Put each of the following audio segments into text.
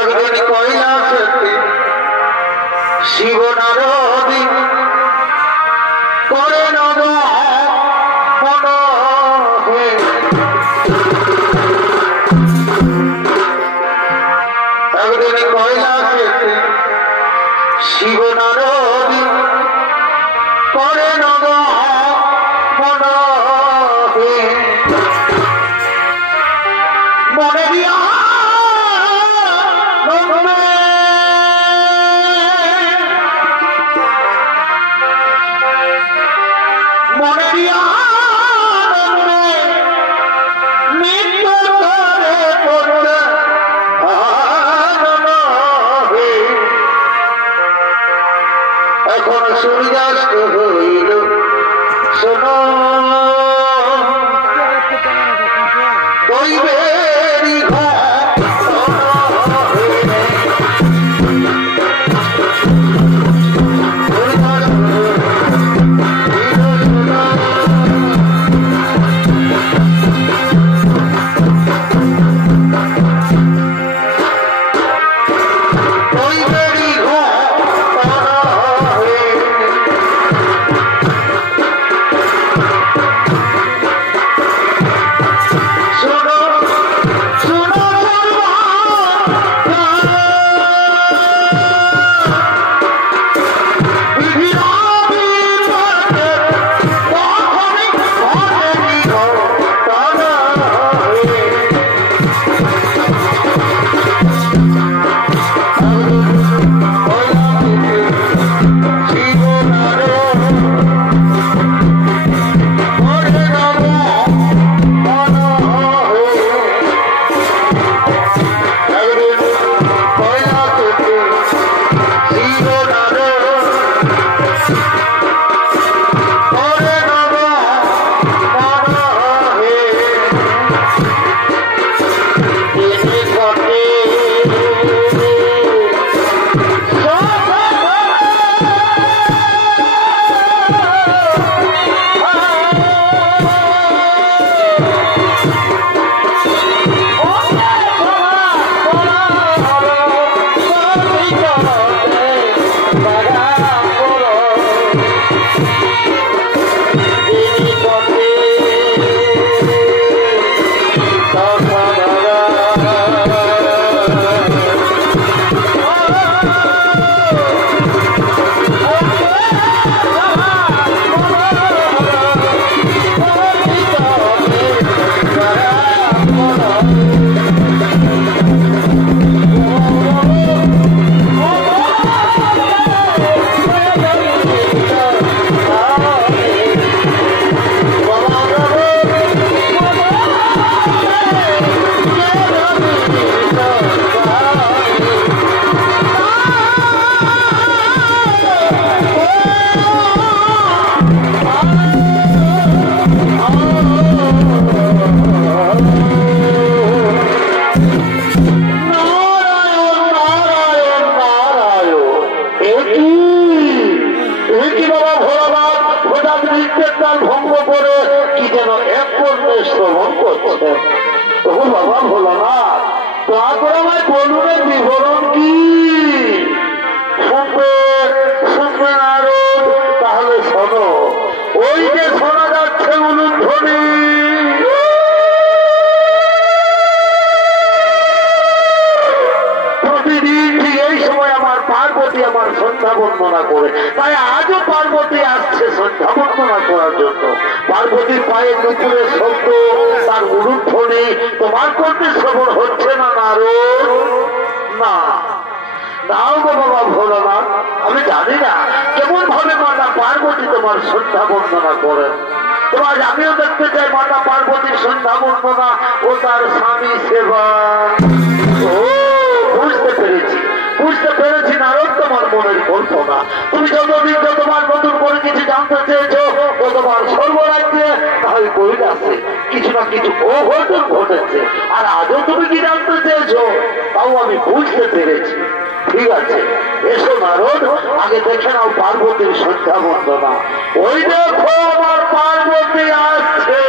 একদিন কৈলাসেতে শিব নারদী করে নব মনহে। একদিন কৈলাসেতে শিব নারদী করে নব মনহে। মনে দিয়া এখন সূর্যাস্ত হইল শোনো দৈবেরই ঘর। পার্বতীর পায়ে নুপুরের শব্দ, তার উলুধ্বনি তোমার করতে শ্রবণ হচ্ছে না নারদ? না নাও গো বাবা ভোলানাথ, আমি জানি না কেমন ভাবে মাতা পার্বতী তোমার সন্ধ্যা বন্দনা করেন। তোমার আমিও দেখতে চাই মাতা পার্বতীর সন্ধ্যা বন্দনা ও তার স্বামী সেবা। ও বুঝতে পেরেছি নারদ, তোমার মনের কল্পনা। তুমি যতদিন তোমার নতুন করে কিছু জানতে চেয়েছ ও তোমার সর্বরাজ্যে তাহলে কৈলাসে কিছু না কিছু অঘটন ঘটেছে, আর আজও তুমি কি জানতে চেয়েছ তাও আমি বুঝতে পেরেছি। ঠিক আছে, এসো নারদ, আগে দেখে নাও পার্বতীর সন্ধ্যা বন্দনা। ওই দেখো আমার পার্বতী আসছে।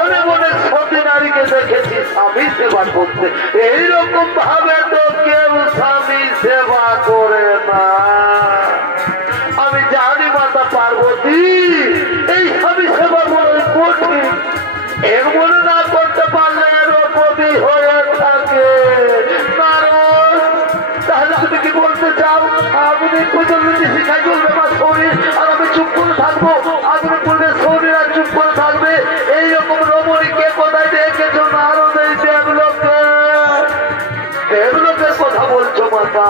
অনেক অনেক সতী নারীকে দেখেছি স্বামী সেবা করতে, এইরকম ভাবে তো কেউ স্বামী সেবা করে না। আমি জানি মাতা পার্বতী এই স্বামী সেবা বড় কঠিন, এর মনে না করতে পারলে রূপবতী হয়ে থাকে। তাহলে তুমি কি বলতে চাও আপনি প্রচলিত শিক্ষায় চলবে আমার শরীর আর আমি চুপ করে থাকবো, আপনি বলবে শরীর আর চুপ করে থাকবে? এইরকম রমণীকে কোথায় দেখেছো? নারদ এই দেবলোকের কথা বলছো মাতা?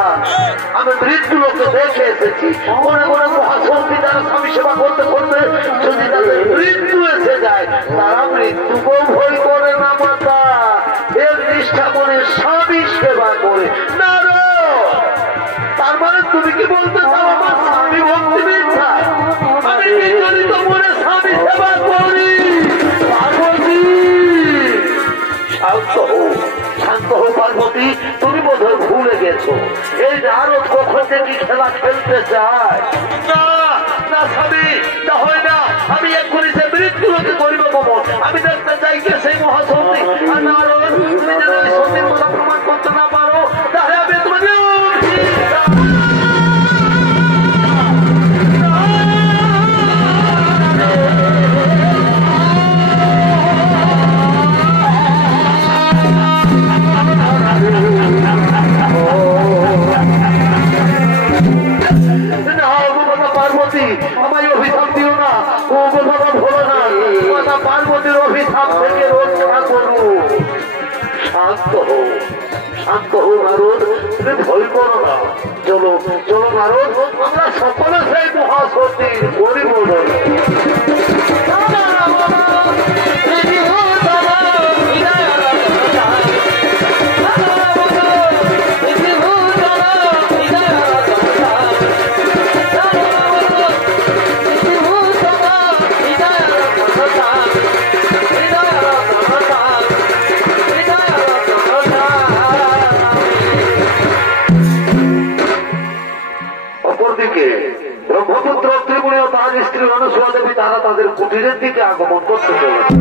আমি মৃত্যু লোকে দেখে এসেছি মনে মনে মহাশক্তি যারা স্বামী সেবা করতে করতে যদি তাদের মৃত্যু এসে যায় তারা মৃত্যুকেও ভয় করে না মাতা, এর নিষ্ঠা করে স্বামী সেবা করে। তার মানে তুমি কি বলতে চাও আমার স্বামী ভক্তি মিথ্যা? আমি বিচলিত মনে স্বামী সেবা করি। পার্বতী শান্ত হো, শান্ত হো পার্বতী, তুমি বোধহয় ভুলে গেছো এই নারদ কখন থেকে খেলা খেলতে চায়। না না স্বামী, তা হয় না। আমি এক্ষুনি সে মৃত্যু লোকে করিব কমন, আমি দেখতে চাই কে সেই মহাশক্তি। আর নারদ তুমি যেন এই সত্যের কথা প্রমাণ করতে না পারো তাহলে আমি তোমাকে পার্বতী আমায় অভিশাপ দিও না, ও কথা ভোলো না, মাতা পার্বতীর অভিশাপ থেকে রক্ষা করো। শান্ত হো, শান্ত হো নারদ, তুমি ভয় করো না। চলো চলো নারদ, আমরা সকলে সেই মহাসতীর পরিবর্তন। ব্রহ্মপুত্র ত্রিপুরী ও তার স্ত্রী অনুসূয়া দেবী তারা তাদের কুটিরের দিকে আগমন করতে চলেছে।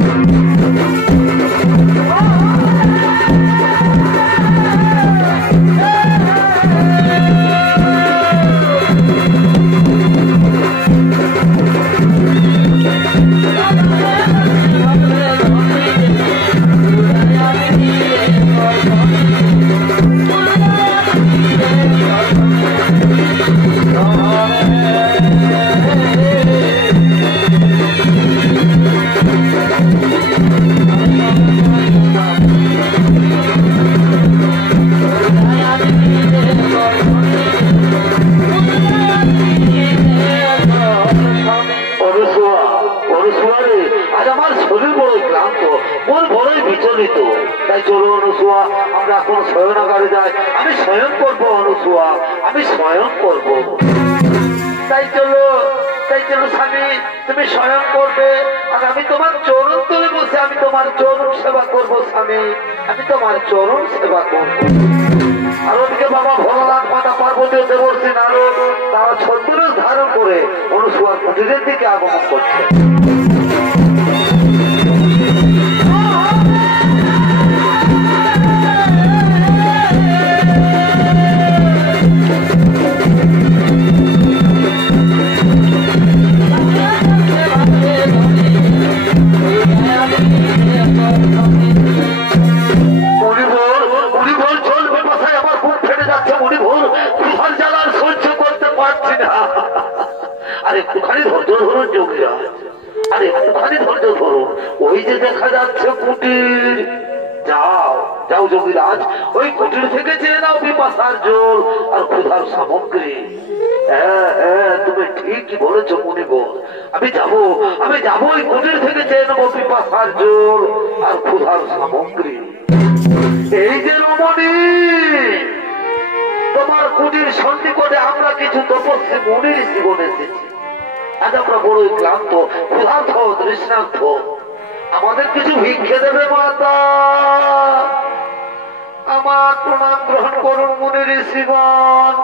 তাই চলো অনুসূয়া আমরা এখন শয়নাগারে যাই, আমি শয়ন করবো অনুসূয়া, আমি শয়ন করবো। তাই চলো স্বামী, তুমি শয়ন করবে আর আমি তোমার চরণ তলে বসে আমি তোমার চরণ সেবা করবো স্বামী, আমি তোমার চরণ সেবা করবো। আর ওদিকে বাবা ভোলানাথ মাতা পার্বতী দেবর্ষী নারদ তারা ছদ্মবেশ ধারণ করে অনুসূয়ার কুটিরের দিকে আগমন করছে। আরে একটুখানি ধৈর্য ধরুন যোগীরা, আরে একটুখানি ধৈর্য ধরুন। ওই যে দেখা যাচ্ছে কুটির, যাও যাও যোগীরাজ, ওই কুটির থেকে চেয়ে নাও পিপাসার জল আর ক্ষুধার সামগ্রী। হ্যাঁ হ্যাঁ তুমি ঠিকই বলেছো মুনিবর, আমি যাবো ওই কুটির থেকে চেয়ে নেবো পিপাসার জল আর ক্ষুধার সামগ্রী। এই যে রমণী, তোমার কুটির সন্নিকটে আমরা কিছু তপস্বী মুনির জীবন এসেছি। আজ আমরা বড়ই ক্লান্ত, ক্ষুধার্ত, তৃষ্ণার্ত, আমাদের কিছু ভিক্ষে দেবে মাতা? আমার প্রণাম গ্রহণ করুন মুনির ঋষিগণ,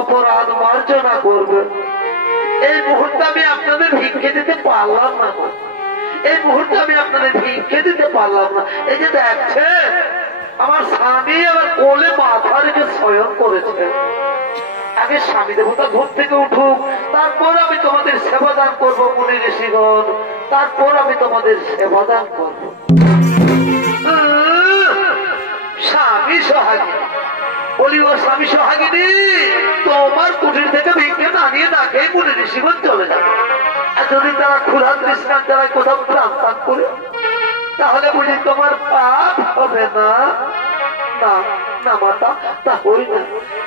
অপরাধ মার্জনা করবে। এই মুহূর্তে আমি আপনাদের ভিক্ষে দিতে পারলাম না, এই মুহূর্তে আমি আপনাদের ভিক্ষে দিতে পারলাম না। এই যে দেখছেন আমার স্বামী আমার কোলে মাথা রেখে শয়ন করেছে। আগে স্বামী দেবতা ঘুম থেকে উঠুক, তারপর আমি তোমাদের সেবা দান করবো মুনি ঋষিগণ, তারপর আমি তোমাদের সেবা দান করবো। স্বামী সোহাগী বলি, ও স্বামী সোহাগিনী, তোমার কুটির থেকে ভিক্ষে না নিয়ে না খেয়ে মুনি ঋষিগণ চলে যাবে। আর যদি তারা খোলা তৃষ্ণার দ্বারা কোথাও প্রাণ পান করে, তাহলে বুঝি তোমার পাপ হবে না? না না মাতা, তা হই না।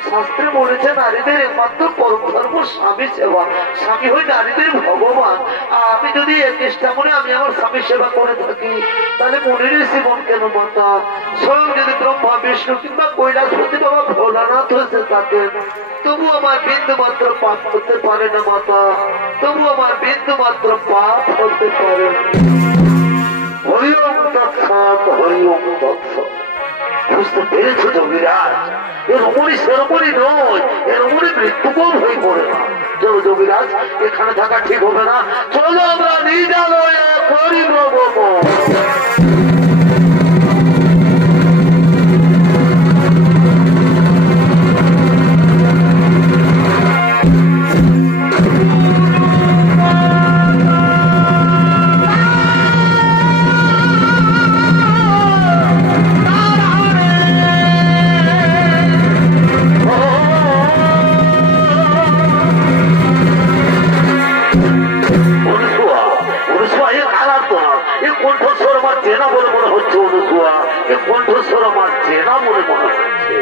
শাস্ত্রে বলেছে নারীদের একমাত্র পরম ধর্ম স্বামী সেবা, স্বামী হই নারীদের ভগবান। আমি যদি এক চেষ্টা করে আমি আমার স্বামী সেবা করে থাকি, তাহলে মনের জীবন কেন মাতা? স্বয়ং যদি ব্রহ্মা বিষ্ণু কিংবা কৈলাসপতি বাবা ভোলানাথ হয়েছে থাকেন, তবু আমার বিন্দু মাত্র পাপ করতে পারে না মাতা, তবু আমার বিন্দু মাত্র পাপ করতে পারে। হরি ওম তৎসৎ, হরি ওম তৎসৎ। বুঝতে পেরেছো যোগীরাজ? এর অমনি সেরকমই নয়, এর অমনি মৃত্যুকেও হয়ে পড়ে না। চলো যোগীরাজ, এখানে থাকা ঠিক হবে না, চলো আমরা নিজালয়ে করিব। কণ্ঠস্বর আমার চেনা বলে মনে হচ্ছে।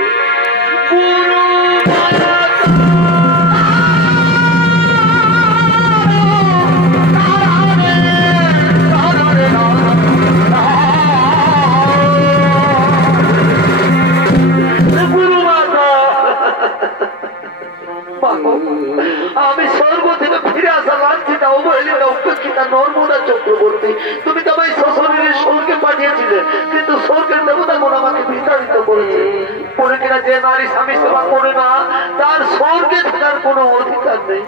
আমি স্বর্গ থেকে ফিরে আসা লাঞ্ছিতা অবহেলিতা উপেক্ষিতা নর্মদা চক্রবর্তী, তুমি তো আমায় শ্বশুরের স্বর্গে পাঠিয়েছিলে, কিন্তু স্বর্গের দেবতা কোন আমাকে বিতাড়িত করেছে। বলে কিনা যে নারী স্বামী সেবা করে না তার স্বর্গে থাকার কোনো অধিকার নেই।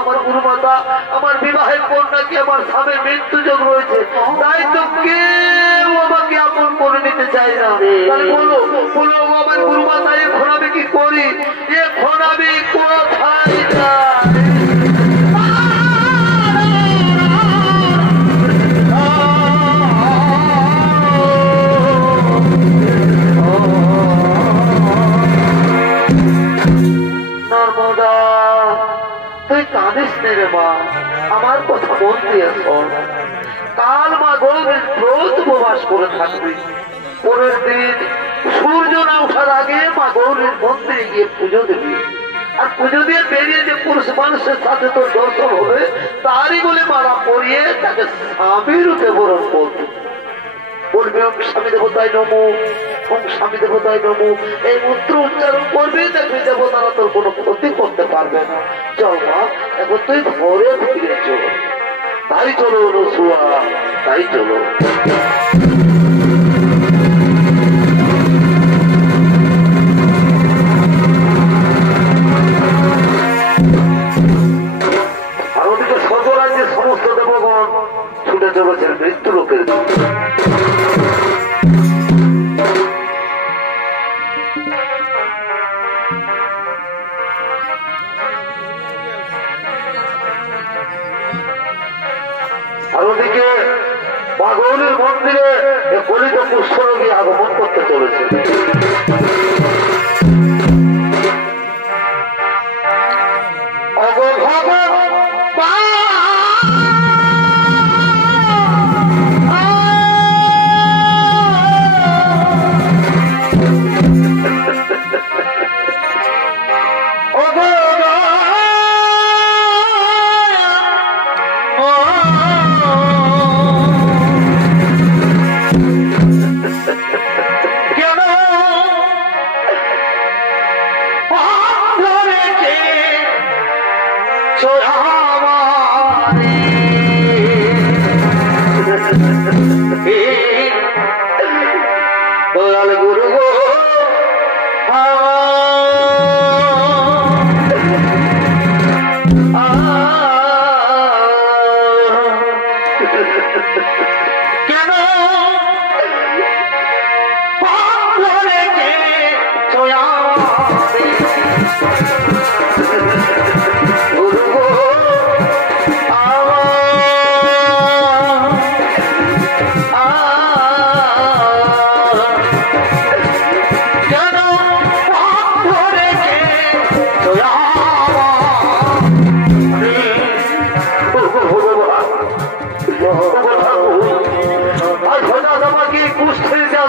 আমার গুরু মাতা, আমার বিবাহের পর নাকি আমার স্বামীর মৃত্যুযোগ রয়েছে, তাই তো কেউ আমাকে আপন করে নিতে চাই না। তাহলে বলো বলো আমার গুরু মাতা, এখন আমি কি করি? এখন আমি কোথায় যাই? নর্মদা, তুই কাঁদিস নে রে মা, আমার কথা মন দিয়ে শোন। কাল মা গৌরীর ব্রত উপবাস করে থাকবি। পরের দিন সূর্য না ওঠার আগে মা গৌরীর মন্দিরে গিয়ে পুজো দিবি। আর পুজো দিয়ে বেরিয়ে যে পুরুষ মানুষের সাথে তোর দর্শন হবে, তারই বলে মালা পরিয়ে তাকে স্বামী রূপে বরণ করবি। বলবি ওম স্বামী দেবতায় নমো, ওম স্বামী দেবতায় নমো। এই মন্ত্র উচ্চারণ করবি, দেখবি দেবতারা তোর কোনো ক্ষতি করতে পারবে না। চল মা, এখন তুই ঘরে ফিরে চল। তাই চলো রসুয়া, তাই চলো। আর ওদিকে সর্বরাজ্যের সমস্ত দেবগণ ছুটে চলেছেন মৃত্যু লোকের। আর ওদিকে মা গৌরীর মন্দিরে গলিত পুষ্পরোগী আগমন করতে চলেছে।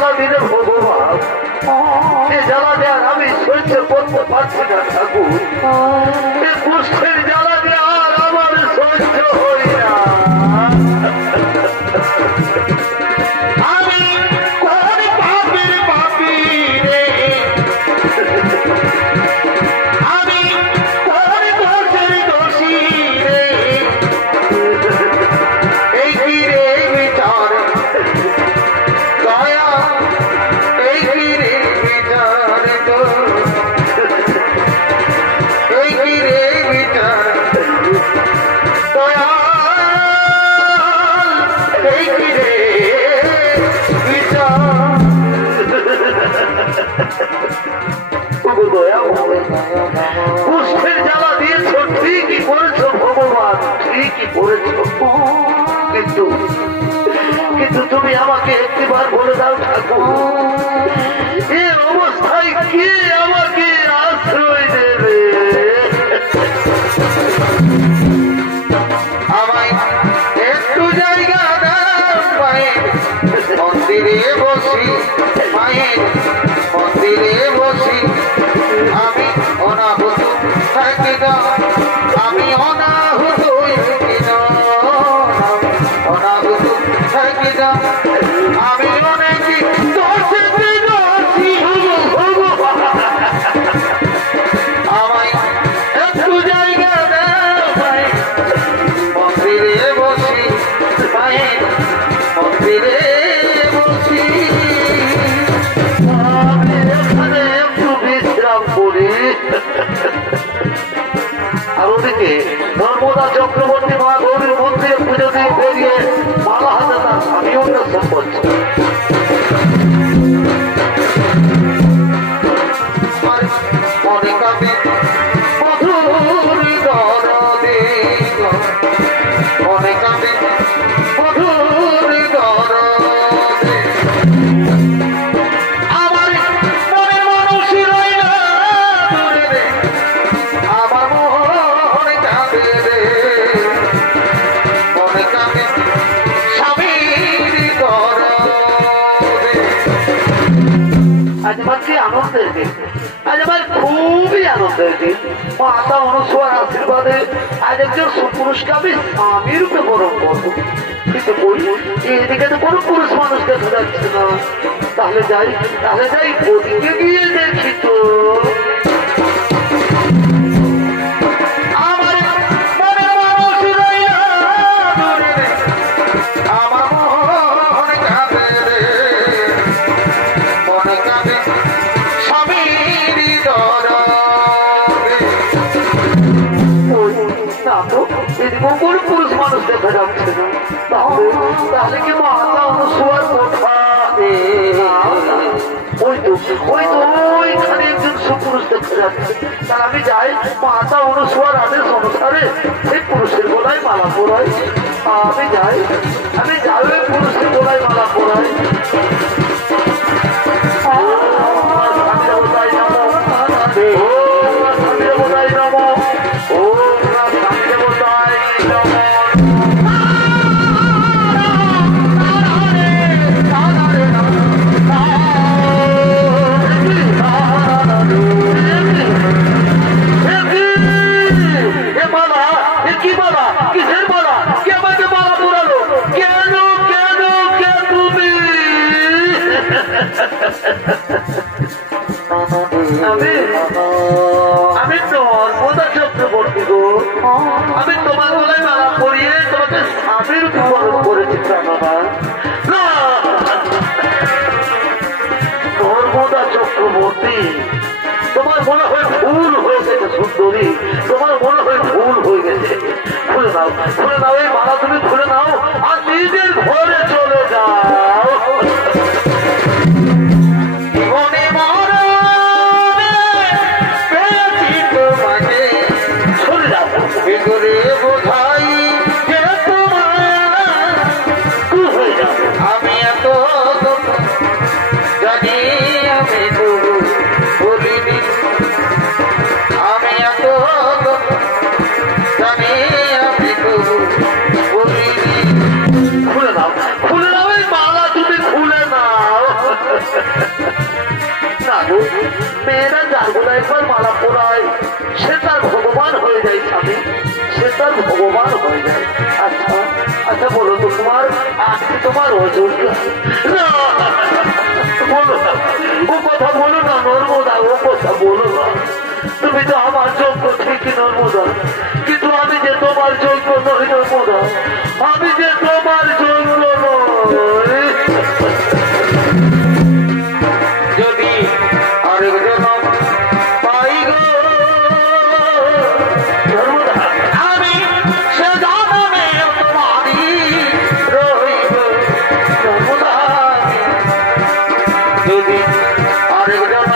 জ্বালা দিলে ভগবান, এ জ্বালা দেওয়ার আমি সহ্য করতে পারছি না ঠাকুর। এ কুষ্ঠের জ্বালা দেওয়ার আমার সহ্য হই না। আমি কোন পাপের পাপী রে, আমি কোন দোষের দোষী রে, এই কি রে বিচার দয়া, এই কি রে বিচার গো, এই কি রে বিচার দয়া, এই কি রে বিচার দয়া। কুষ্ঠের জ্বালা দিয়েছ ঠিকই করেছ ভগবান, ঠিকই করেছ, কিন্তু কিন্তু তুমি আমাকে একটিবার বলে দাও ঠাকুর, এ অবস্থায় কে আমাকে আশ্রয় দেবে? আমায় একটু জায়গা দাও মায়ের মন্দিরে বসি, মায়ের মন্দিরে বসি, আমি অনাহুত থাকি না, আমি অনাহুত থাকি না, অনাহুত থাকি না, আমি অনেক দোষেতে দোষী আমায় একটু জায়গা দাও মায়ের মন্দিরে বসি, মায়ের মন্দিরে বসি, আমি এখানে একটু বিশ্রাম করি। আর ওদিকে নর্মদা চক্রবর্তী মা গৌরীর মন্দিরে পুজো দিয়ে বেরিয়ে মালা হাতে তার স্বামী অন্বেষণ করছে। মনে কাঁদে মধুর দরদে, মনে কাঁদে মধুর দরদে, আমার মনে মানুষ রইল দূরে রে, আমার মনে কাঁদে রে, মনে কাঁদে স্বামীর দরদে। আজ আমার কি আনন্দের দিন, আজ আমার খুবই আনন্দের দিন। মাতা অনুসর আশীর্বাদে আজ একজন সুপুরুষকে আমি স্বামী রূপে বরণ করবো। কিন্তু বই এদিকে তো কোনো পুরুষ মানুষ দেখা যাচ্ছে না। তাহলে যাই ওদিকে গিয়ে দেখি তো। আমার মনে মানুষ রইল দূরে রে, আমার মনে কাঁদে রে, মনে কাঁদে স্বামীর দরদে। এদিকেও কোনো পুরুষ মানুষ দেখা যাচ্ছে না। তাহলে কি মাতা অনুসর কোথা? ওইখানে একজন সুপুরুষ দেখা যাচ্ছে। তার আমি যাই, মাতা অনুসর আদেশ অনুসারে সেই পুরুষের গলায় মালা পরাই। আমি যাই ওই পুরুষের গলায় মালা পরাই। আমি নর্মদা চক্রবর্তী গো, আমি তোমার গলায় মালা পরিয়ে তোমাকে স্বামীর বরণ করেছি প্রাণনা। নর্মদা চক্রবর্তী, তোমার মনে হয় ভুল হয়ে গেছে সুন্দরী, তোমার মনে হয় ভুল হয়ে গেছে। খুলে নাও এই মালা, তুমি খুলে নাও আর নিজের ঘরে চলে যাও। আমি এত জানি, আমি বলিনি, আমি এত জানি, আমি মেয়েরা যারগুলো একবার মালা পরায় সে তার ভগবান হয়ে যায় স্বামী, সে তার ভগবান হয়ে যায়। আচ্ছা আচ্ছা বলো তো তোমার আজকে তোমার ওজন বলো না, ও কথা বলো না নর্মদা, ও কথা বলো না। তুমি তো আমার যোগ্য ঠিকই নর্মদা, কিন্তু আমি যে তোমার যোগ্য নই নর্মদা, আমি যে তোমার যোগ্য নই। যদি আরেকজন পাই গো নর্মদা, আমি সে জানে তোমারই রইব নর্মদা। যদি আরেকজন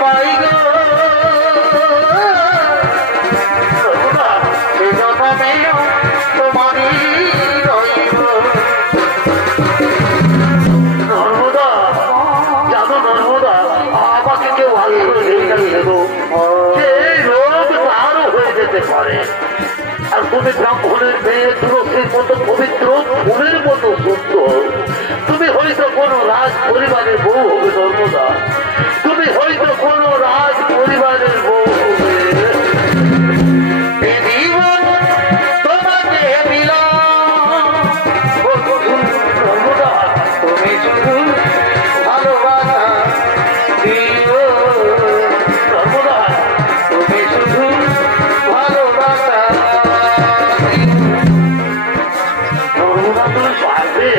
পাই গো নর্মদা, সে জন্মে তোমারই রইব নর্মদা। জানো নর্মদা, আমাকে কেউ এই রোগ তারও হয়ে যেতে পারে। আর তুমি ব্রাহ্মণের মেয়ে, তুলসীর মতো পবিত্র, ফুলের মতো সুন্দর। তুমি হয়তো কোনো রাজ পরিবারের বউ হবে নর্মদা, তুমি হয়তো কোনো রাজ পরিবারের বউ হবে। তোমাকে দিলাম নর্মদা, তুমি শুধু ভালোবাসা দিও নর্মদা, তুমি শুধু ভালোবাসা নর্মদা। তুমি পারবে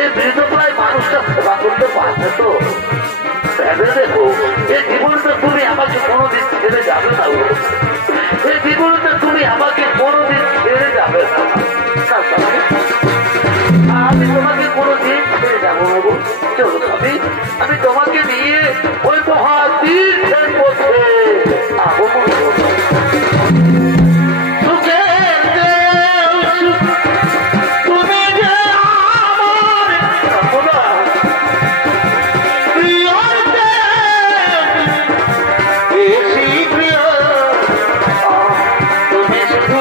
এই মৃতপ্রায় মানুষটা সেবা করতে পারবে তো? ভেবে দেখো, এই জীবনটা তুমি আমাকে কোনোদিন ছেড়ে যাবে না গো, এই জীবনটা তুমি আমাকে কোনোদিন ছেড়ে যাবে না। আমি তোমাকে কোনোদিন ছেড়ে যাবো না গো। চলো আমি তোমাকে নিয়ে ওই মহাতীর্থের মধ্যে আগমন করবো। তুমি যে আমার বেশি প্রিয়, তুমি শুধু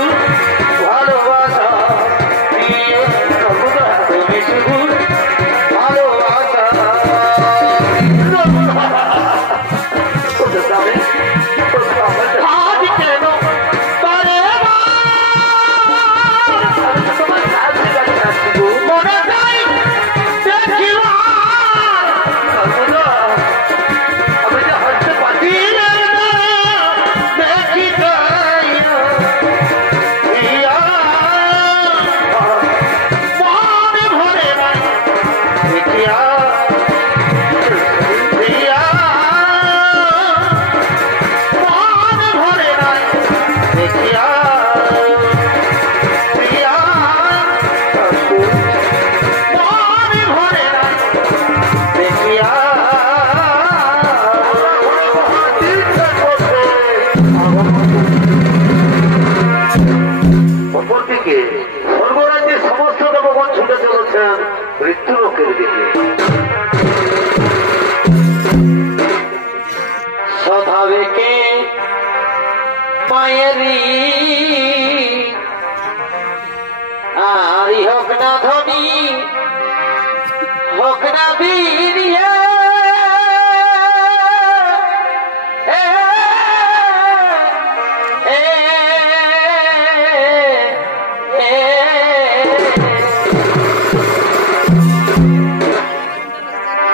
ভালোবাসা দিয়ে নর্মদা, তুমি শুধু ভালোবাসা। আজ কেন পারে তোমার কাছে মনে চাই দেখিলাম নর্মদা, আমি যে হাসতে পারি দেখি মনে ভরে নাই দেখিয়া মনে ভরে নাই দেখিয়া প্রিয়া, মনে ভরে নাই দেখিয়া। অপরদিকে স্বর্গরাজ্যের সমস্ত দেবগণ ছুটে চলেছেন মৃত্যুলোকের দিকে। স্বভাবেকে মায়েরি আরি হোক না ধনী, হোক না বীরিয়া,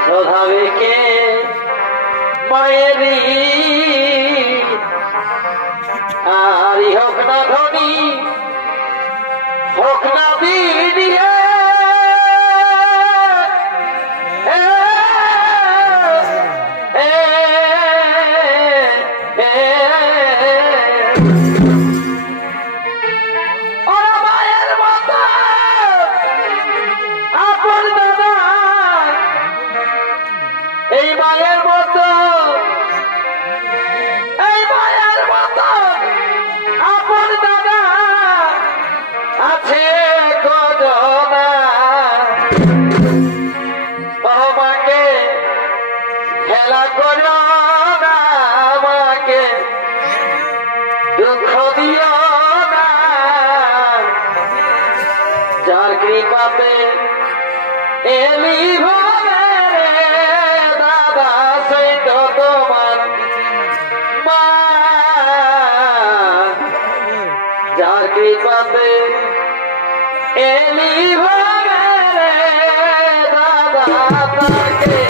স্বভাবেকে মায়েরি আরি হোক না ধনী, হোক না বীরিয়া, এই মায়ের মতো আপন দাদা আছে গজনা, আমাকে খেলা করো না, আমাকে দুঃখ দিও না, যার কৃপাতে এলি ভরে দাদা সেই তো যার কৃপাতে এলি ভাবে দাদা তাকে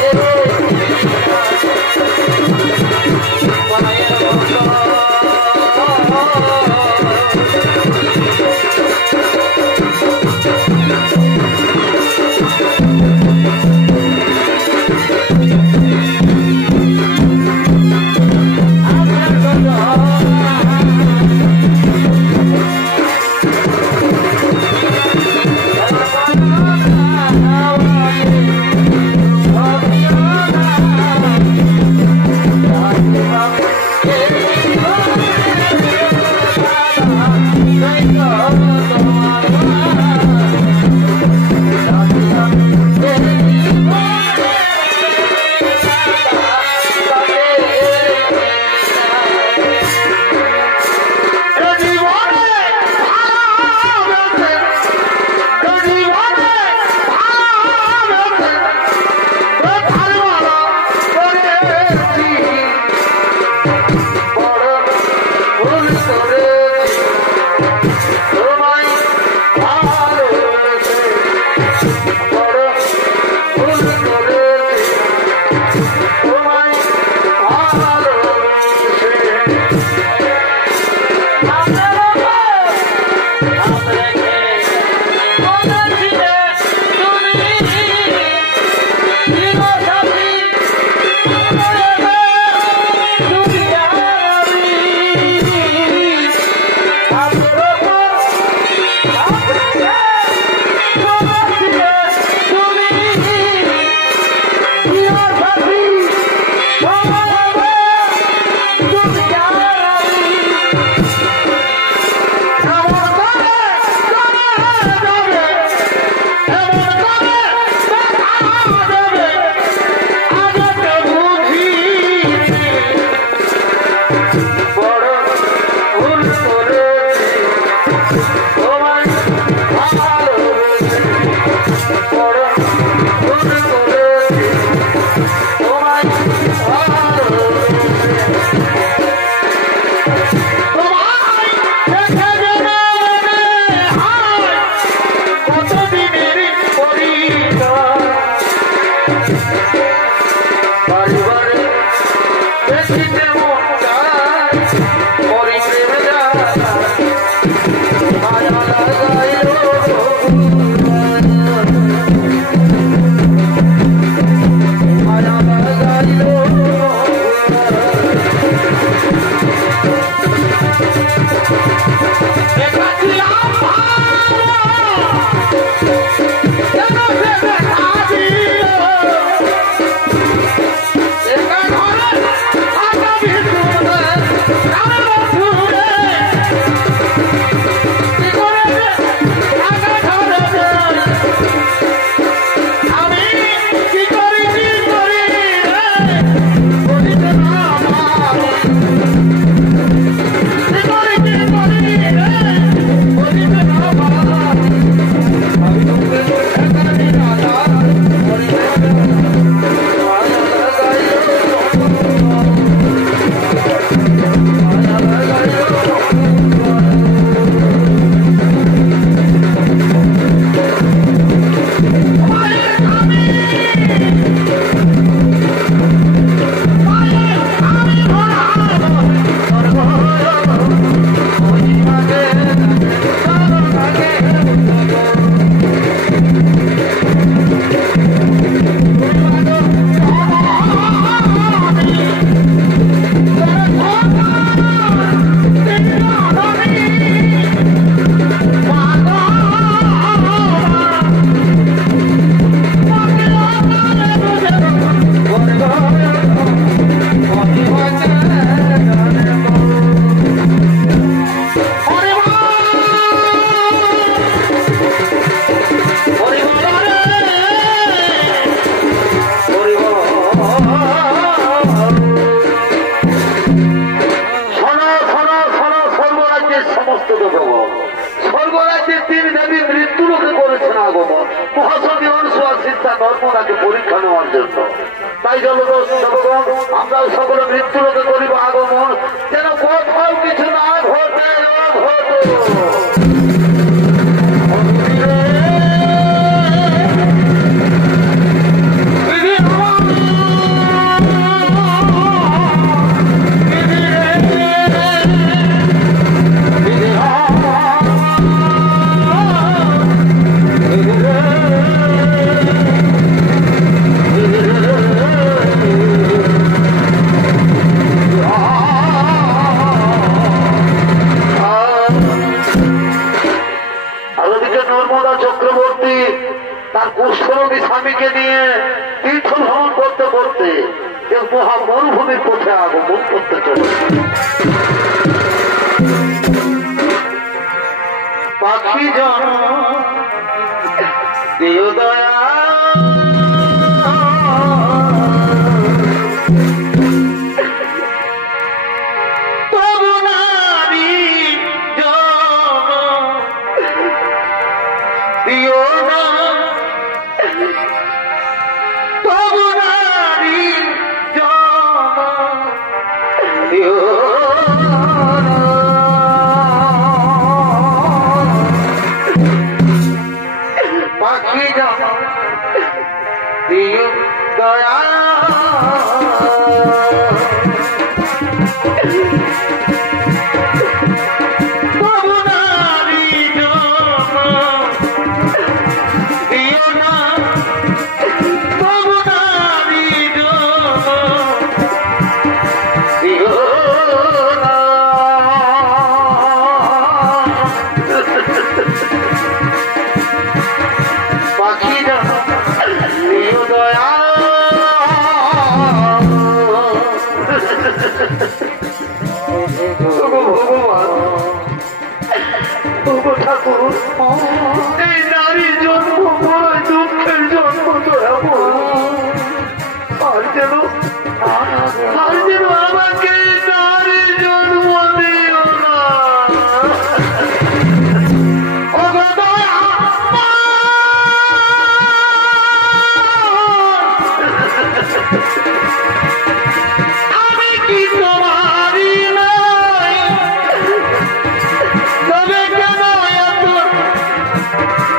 পায়ের মতো পরীক্ষা নেওয়ার জন্য। তাই আমরা সকলে মৃত্যুলোকে করিব আগমন, যেন কোথাও কিছু না ঘটে। স্বামীকে নিয়ে তীর্থ ভ্রমণ করতে করতে মহা মরুভূমির পথে আগমন করতে চলে। পাখি জন দিও দয়া এই নারীর জন্ম বড় দুঃখের জন্ম দয়া আর যেন আমাকে নারীর জন্ম দিও না। আমি কি তোমারই নয়, তবে কেন এত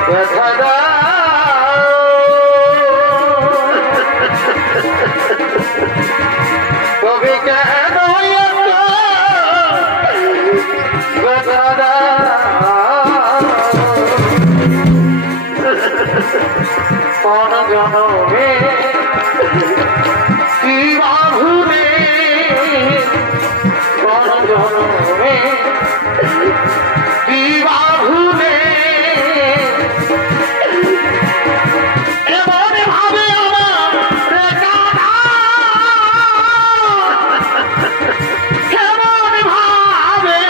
ব্যথা দাও? তবে কেন এত ব্যথা দাও? কোন জনমে কি বাহুরে, কোন জনমে কি বাহুরে এমন ভাবে আমার কেমন ভাবে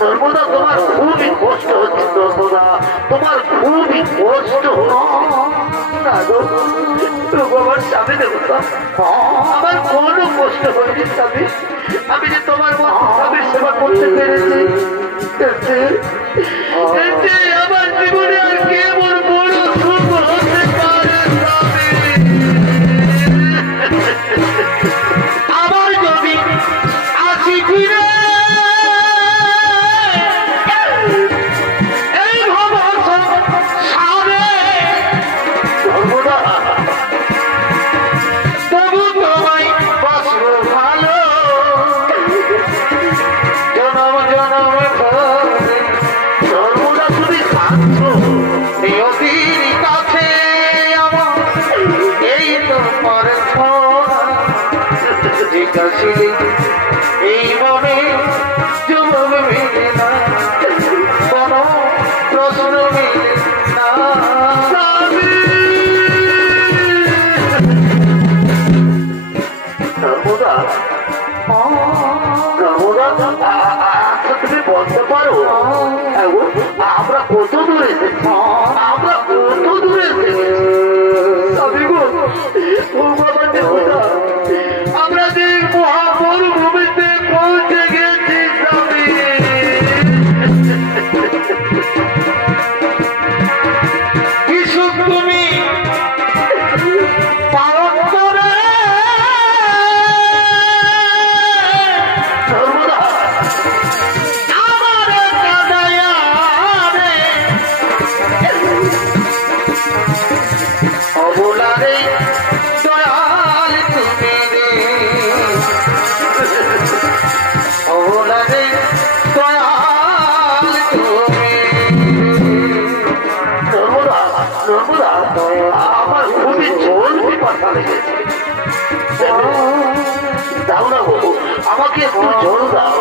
নর্মদা, তোমার খুবই কষ্ট হচ্ছে। নর্মদা, তোমার খুবই কষ্ট আমার স্বামী দেবতা, আমার কোনো কষ্ট হয়নি স্বামী। আমি যে তোমার মতো স্বামীর সেবা করতে পেরেছি, আমার জীবনে আর কেমন বড় সুখ হতে পারে স্বামী। আমার যদি আসি ফিরে এই মনে যুবক মেলে না, কোন প্রশ্ন মেলে না। নর্মদা, তুমি বলতে পারো আমরা কত দূরে এসেছি, আমরা কত দূরে এসেছি? আমরা যে মহামরুভূমিতে পৌঁছে গেছি স্বামী। আমাকে একটু জল দাও।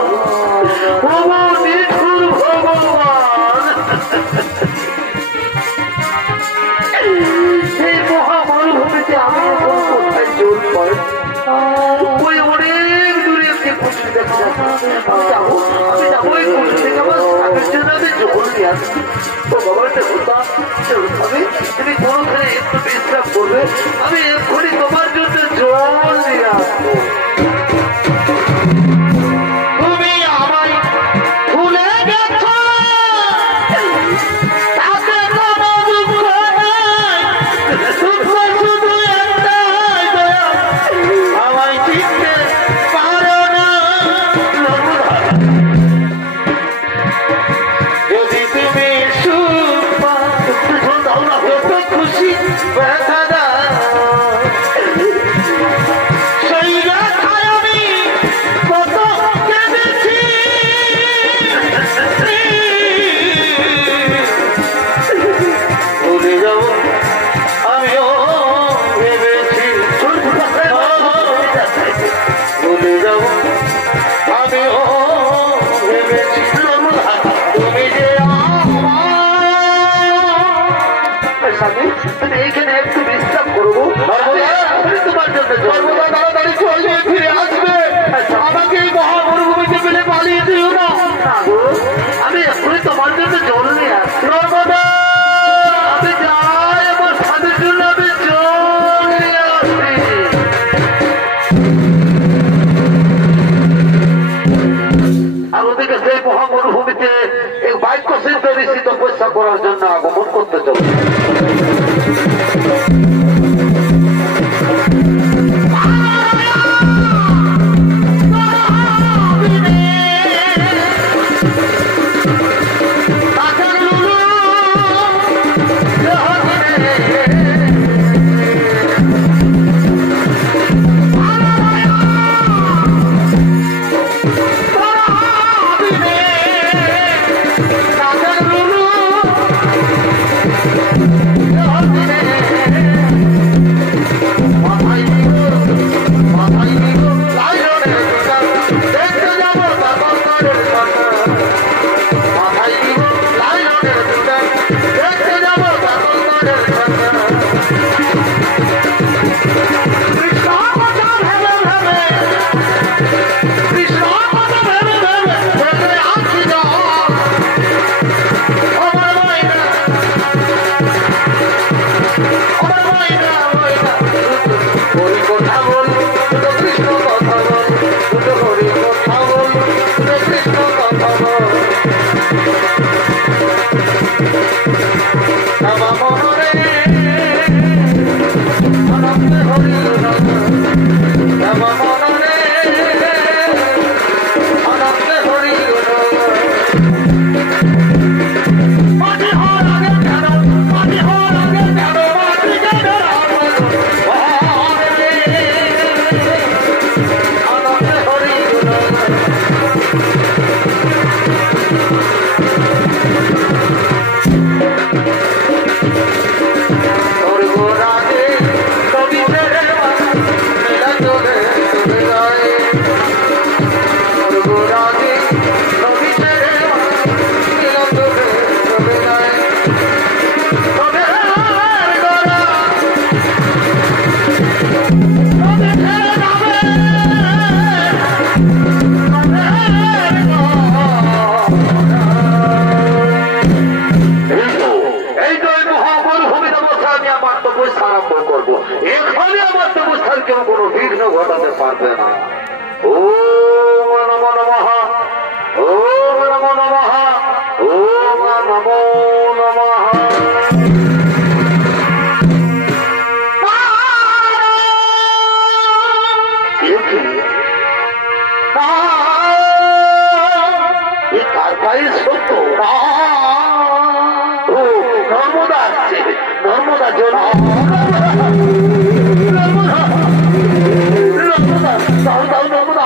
প্রভু নিঠুর ভগবান, এই মহামরুভূমিতে আমি কোথায় জল পাই? ওই অনেক দূরে একটি কুঠি দেখছি, আমি যাবো ওই কুঠি থেকে আমার স্বামীর জন্য আমি জল নিয়ে আসছি। তুমি কোনখানে একটু বিশ্রাম করবে, আমি এক্ষুনি তোমার জন্য জল নিয়ে আসবো। তুমি আমায় ভুলে গেছ, তাতে কোনো দুঃখ নেই, দুঃখ শুধু একটাই দয়া, আমায় চিনতে পারো না। যদি তুমি সুখ পাও, যত খুশি ব্যথা দাও, সেই ব্যথায় আমি কত কেঁদেছি। ভুলে যাও আমিও ভেবেছি, ভুলে যাও আমিও ভেবেছি, তুমি যে তুমি এইখানে একটু বিশ্রাম করবো, তোমার জন্য সর্বদা তাড়াতাড়ি চলে ফিরে আসবে। আমাকে এই মহামরুভূমিতে ফেলে পালিয়ে দিও না। আমি এক্ষুনি তোমার জন্য জল নিয়ে আসছি। সর্বদা আমি যাই, আমার স্বামীর জন্য আমি জল নিয়ে আসছি। আর ওদিকে সেই মহামরুভূমিতে এই বাক্য সিদ্ধ ঋষি তপস্যা করার জন্য আগমন করতে চলে। ঘটাতে পারবে না। ওম নমো নমঃ, ওম নমো নমঃ, ওম নমো নমঃ। নর্মদা আসছে, নর্মদা জল,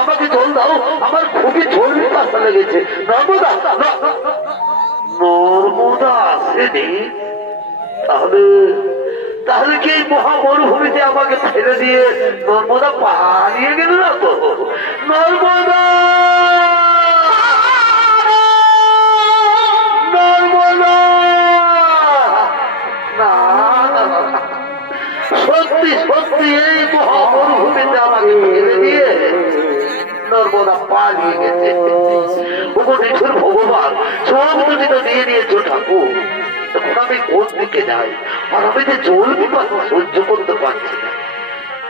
আমাকে জল দাও, আমার খুবই জল পিপাসা লেগেছে। নর্মদা, নর্মদা আসেনি? তাহলে কি এই মহা মরুভূমিতে আমাকে ফেলে দিয়ে নর্মদা পালিয়ে গেল না তো? নর্মদা নর্মদা পালিয়ে গেছে। নিঠুর ভগবান, সব তুমি তো নিয়ে নিয়েছো ঠাকুর, তখন আমি কোন দিকে যাই? আর আমি যে জল বিপাক সহ্য করতে পারছি না।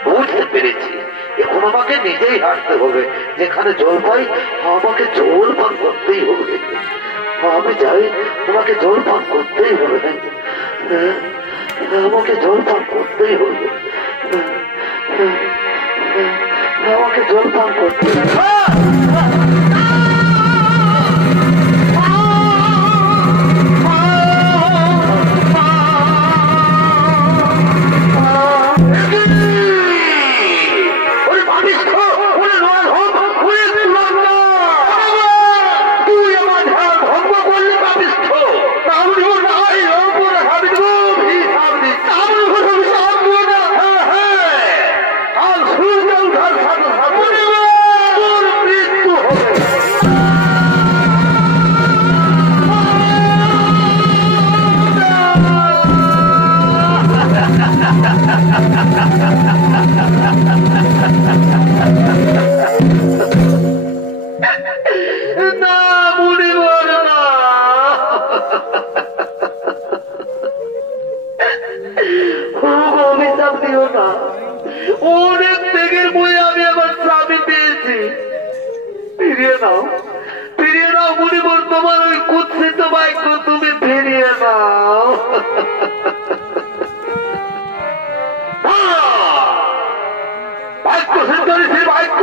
বুঝতে পেরেছি, এখন আমাকে নিজেই হাঁটতে হবে। যেখানে জল পাই আমাকে জল পান করতেই হবে। আমি চাই আমাকে জল পান করতেই হবে, আমাকে জল পান করতেই হবে, আমাকে জল পান করতে হবে। অনেক ত্যাগের বই আমি আমার স্বামী পেয়েছি, ফিরিয়ে নাও, ফিরিয়ে নাও মুনিবর, তোমার ওই কুৎসিত বাক্য তুমি ফিরিয়ে নাও। বাক্য সেন্টারি সেই বাক্য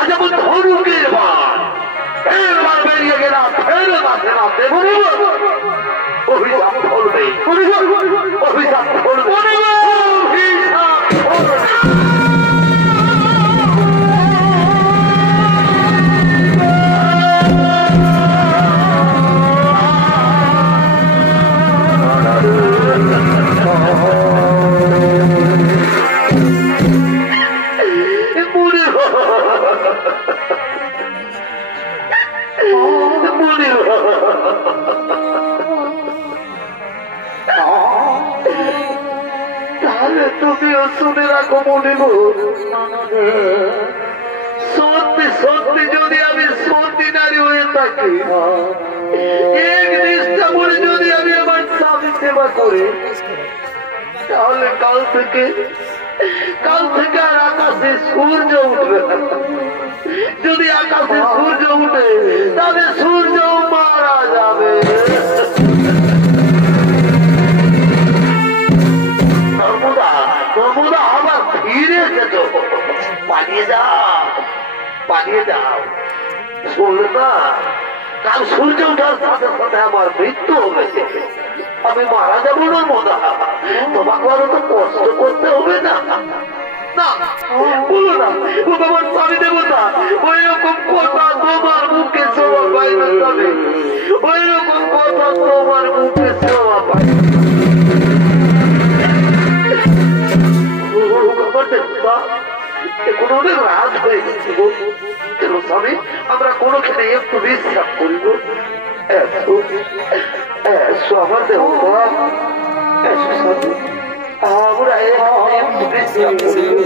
আজ এমন ধরুকের বার বেরিয়ে গেলাম, ফের মাসে মাসে অভিশাপ ফলবে, অভিশাপ ফলবে, অভিশাপ ফলবে। তাহলে তুমিও শুনে রাখো মনিব, সত্যি সত্যি যদি আমি সত্যি নারী হয়ে থাকি, এক নিষ্ঠা করে যদি আমি আমার স্বামী সেবা করি, তাহলে কাল থেকে আর আকাশে সূর্য উঠবে না। যদি আকাশে সূর্য উঠে তাহলে সূর্য মারা যাবে। নর্মদা আবার ফিরে এসেছো, পালিয়ে যাও, পালিয়ে যাও। শুনলে না, কাল সূর্য ওঠার সাথে সাথে আমার মৃত্যু হবে, আমি মারা যাবো। নর্মদা, তোমাকে আরো তো কষ্ট করতে হবে না। বলো না, ও তোমার স্বামী দেবতা, ওই রকম কথা তোমার মুখে শোভা পাই না, ওই রকম কথা তোমার মুখে শোভা পাই না। এখন অনেক রাত হয়ে গেছে গো, কেন স্বামী আমরা কোনোখানে একটু বিশ্রাম করিব। এসো এসো আমার দেবতা, এসো স্বামী, আমরা এখানে একটু বিশ্রাম করিব,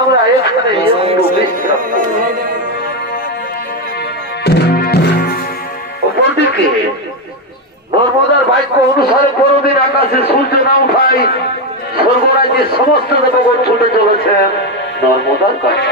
আমরা এখানে একটু বিশ্রাম করিব। অপরদিকে নর্মদার বাক্য অনুসারে কোনদিন আকাশে সূর্য না উঠাই স্বর্গরাজ্যের সমস্ত দেবগণ ছুটে চলেছে নর্মদার কাছে।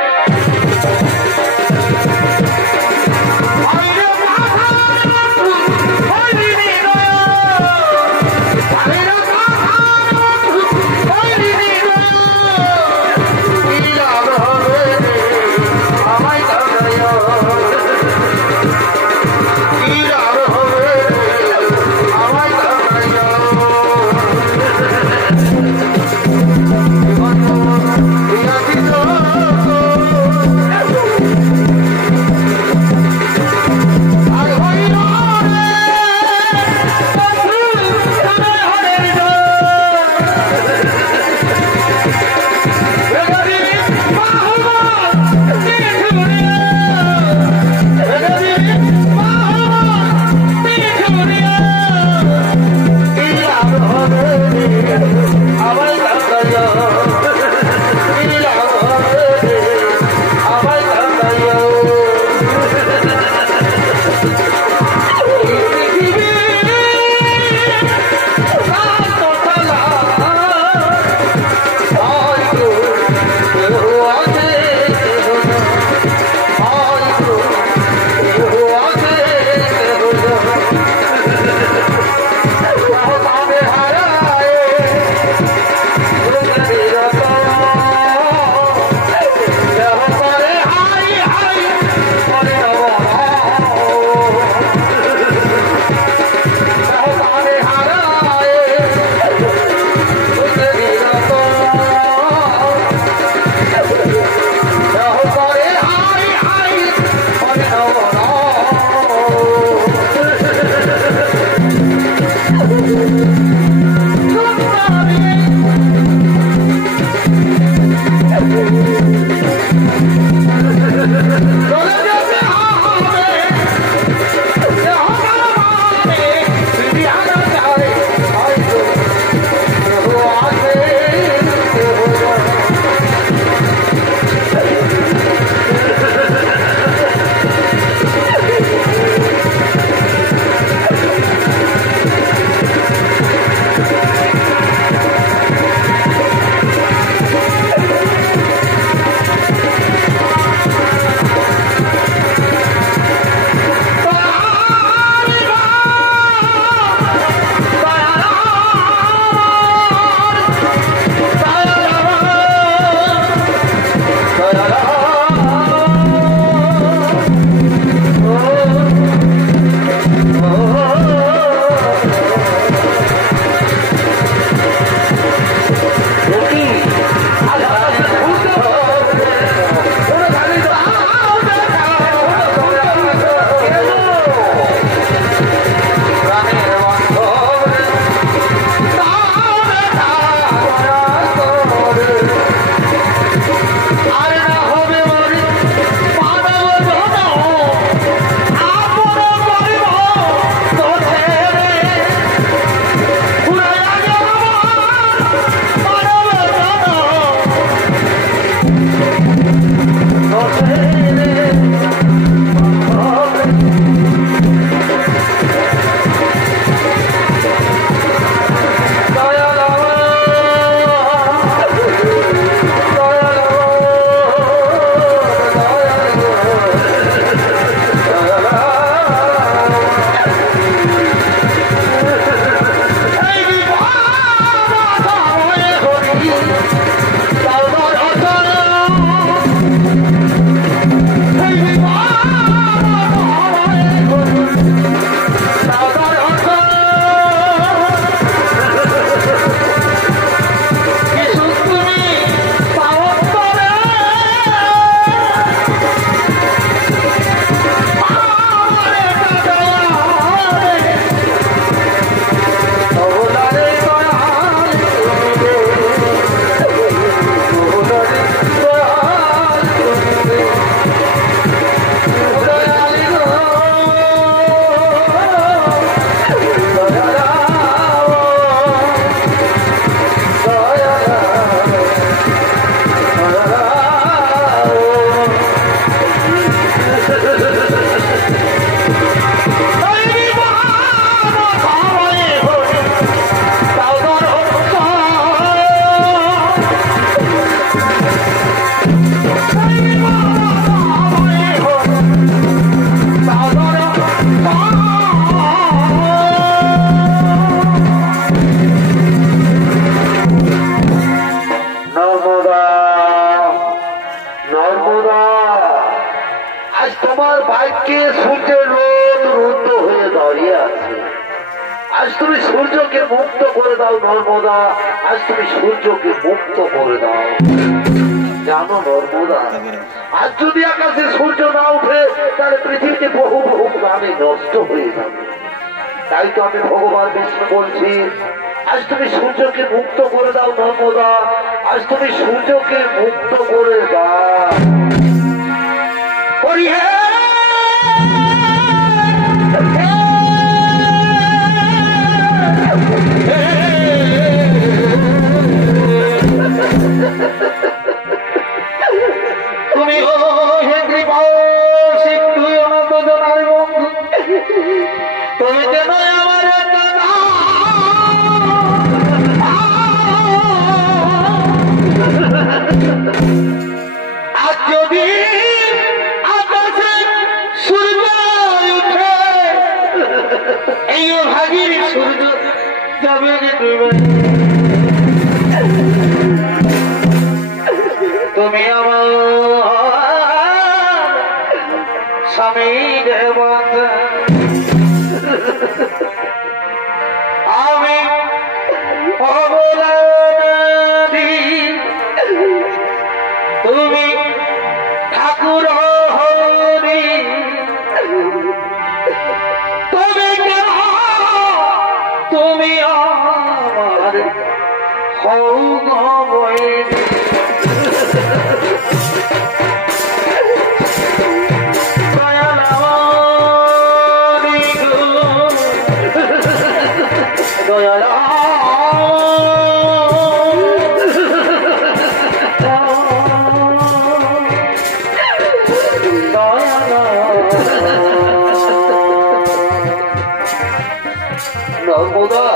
নর্মদা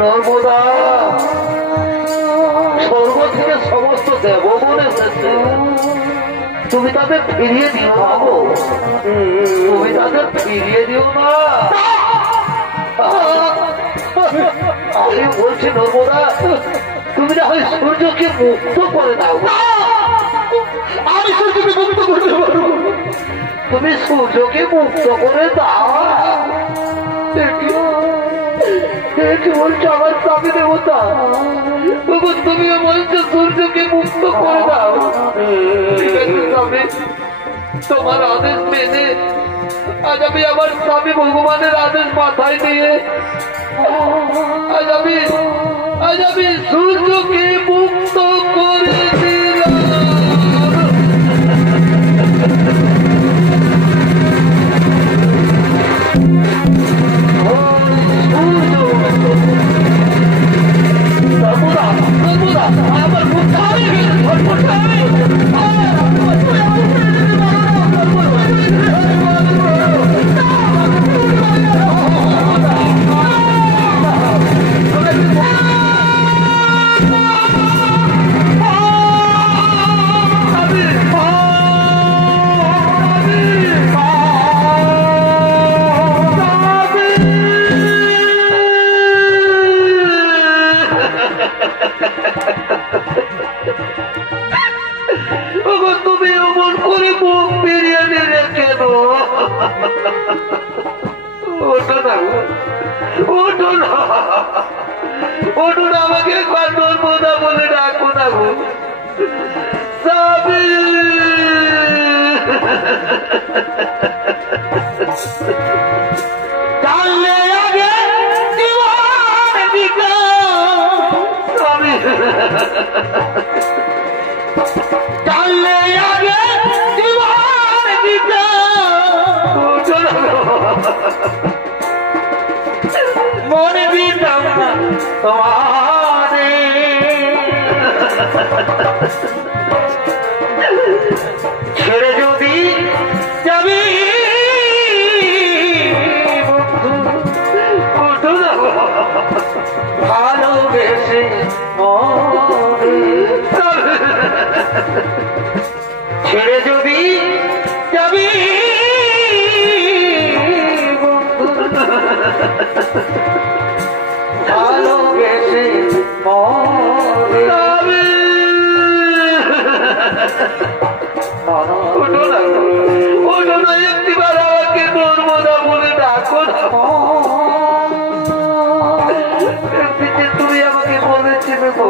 নর্মদা স্বর্গ থেকে সমস্ত দেবগণ এসেছে, তুমি তাদের ফিরিয়ে দিও না গো, তুমি তাদের ফিরিয়ে দিও না। আমি বলছি নর্মদা, তুমি না হয় সূর্যকে মুক্ত করে দাও। আমি সূর্যকে মুক্ত করতে পারবো, তুমি সূর্যকে মুক্ত করে দাও। কি বলছো আমার স্বামী দেবতা? তুমিও বলছো সূর্যকে মুক্ত করে দাও। ঠিক আছে স্বামী, তোমার আদেশ মেনে আজ আমি আমার স্বামী ভগবানের আদেশ মাথায় নিয়ে আজ আমি সূর্যকে মুক্ত করে দিলাম। আমার তুমি অমন করে মুখ ফিরিয়ে দিলে কেন? ওঠো না, ওঠো না, ওঠো না, আমাকে কান্ডর বোধা বলে ডাকো না গো স্বামী। কাললে আগে জীবন দিকা স্বামী, কাললে আগে জীবন দিকা। মনে দিতাম না তোমারে, ছেড়ে যদি যাবি ভালোবেসে ছেড়ে যদি যাবি ভালোবেসে ওঠো না, একটিবার আমাকে নর্মদা বলে ডাকো না। তুমি আমাকে বলেছিলে গো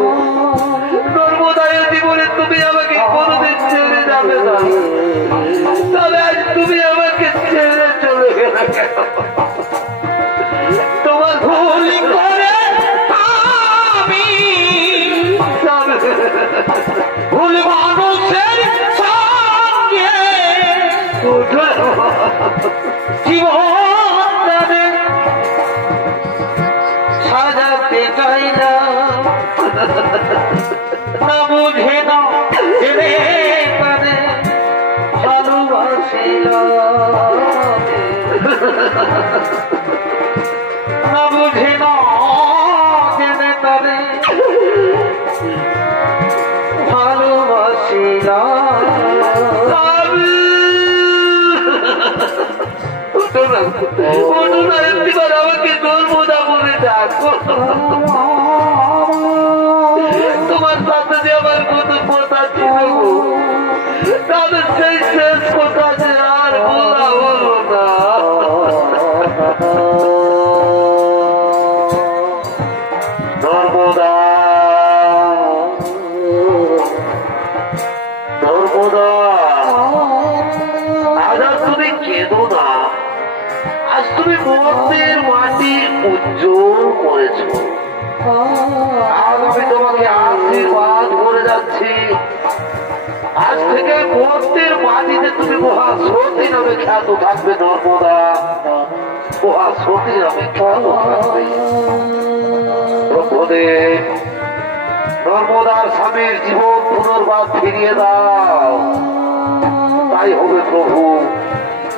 নর্মদা জীবনে তুমি আমাকে কোনোদিন ছেড়ে যাবে না, তাহলে আজ তুমি আমাকে ছেড়ে চলে গেলে কেন? তোমার ভুল করে আমি ভুল মানুষের সঙ্গে জীবনে সাজাতে চাইলাম, না বুঝে না জেনে কানে ভালোবাসিলাম, না বুঝে না জেনে কানে ভালোবাসিলাম। একটিবার আমাকে নর্মদা বলে ডাকো। তোমার সাথে যে আমার কত কথা ছিল তাদের সেই শেষ কথা যে আর বলা হলো না। নর্মদা নর্মদা আজ আর তুমি কেঁদো না, আজ তুমি মন্দির মাটি উজ্জ্বল করেছ। আজ আমি তোমাকে আশীর্বাদ করে যাচ্ছি, আজ থেকে মন্দির মাটিতে তুমি মহাসতী নামে খ্যাত থাকবে নর্মদা, মহাসতী নামে খ্যাত থাকবে। প্রভুদেব নর্মদার স্বামীর জীবন পুনর্বার ফিরিয়ে দাও, তাই তাই হবে প্রভু,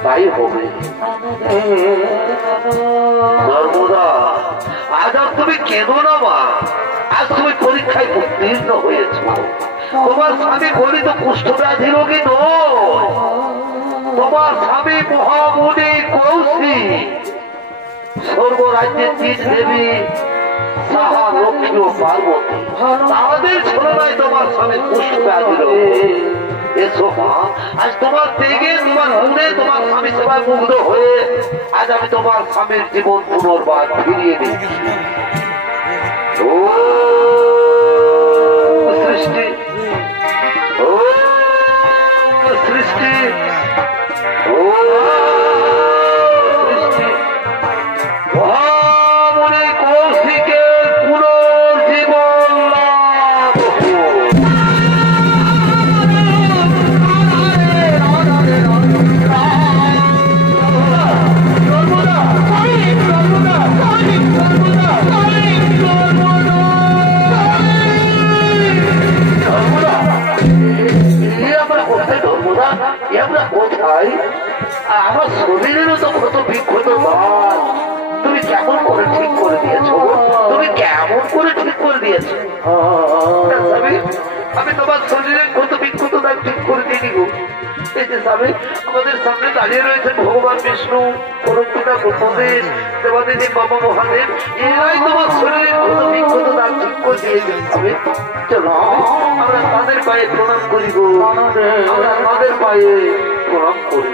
তাই হবে। নর্মদা, আজ আর তুমি কেঁদো না মা, আজ তুমি পরীক্ষায় উত্তীর্ণ হয়েছ। তোমার স্বামী গলিত কুষ্ঠব্যাধি রোগী নয়, তোমার স্বামী মহামুনি কৌশিক, স্বর্গরাজ্যের তিন দেবী সাহা, লক্ষ্মী ও পার্বতী, তাদের ছলনায় তোমার স্বামী কুষ্ঠব্যাধি রোগী। এসো মা, আজ তোমার তেগে, তোমার গুণে, তোমার স্বামী সেবায় মুগ্ধ হয়ে আজ আমি তোমার স্বামীর জীবন পুনর্বার ফিরিয়ে দিচ্ছি। ও সৃষ্টি, ও সৃষ্টি, ও সৃষ্টি, মহামুনি কৌশিকের পুনর্জীবন লাভ হোক। আমার শরীরেরও তো ক্ষত বিক্ষত নয়, তুমি কেমন করে ঠিক করে দিয়েছো, তুমি কেমন করে ঠিক করে দিয়েছো। আমি তোমার শরীরের ক্ষত বিক্ষত ঠিক করে দিয়ে দিব। এই যে স্বামী, আমাদের সামনে দাঁড়িয়ে রয়েছেন ভগবান বিষ্ণু, পরমপিতা ব্রহ্মদেব, দেবাদেবী বাবা মহাদেব, এরাই তোমার শরীরের ক্ষত বিক্ষত দাগ ঠিক করে দিয়েছেন। স্বামী চলো আমরা তাদের পায়ে প্রণাম করি গো, আমরা তাদের পায়ে প্রণাম করি।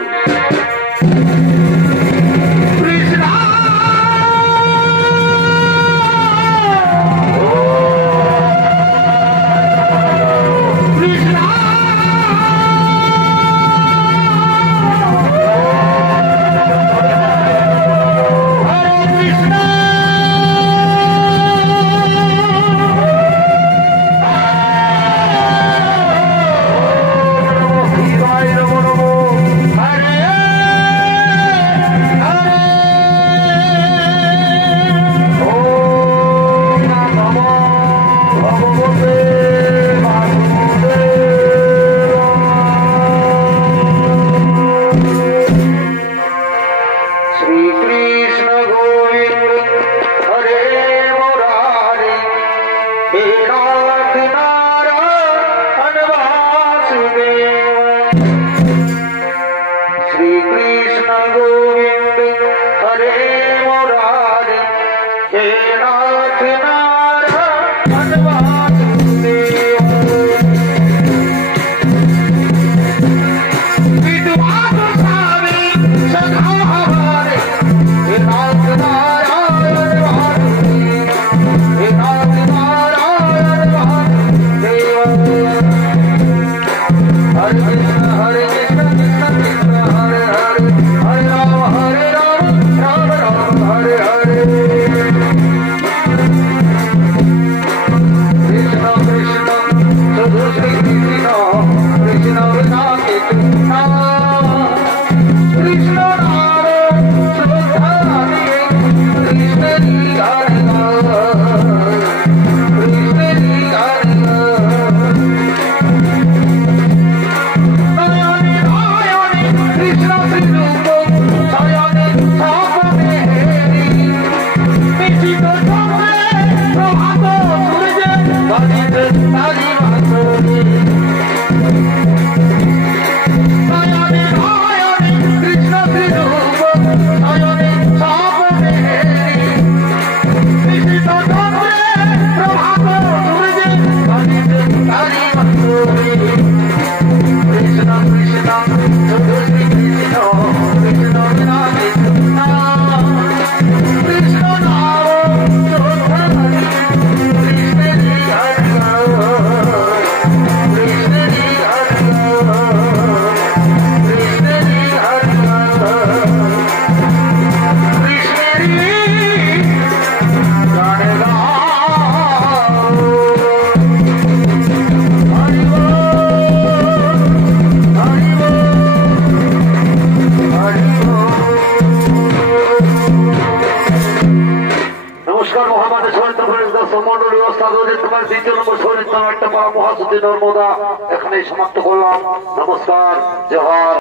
নর্মদা এখানে সমাপ্ত করলাম। নমস্কার, জোহার।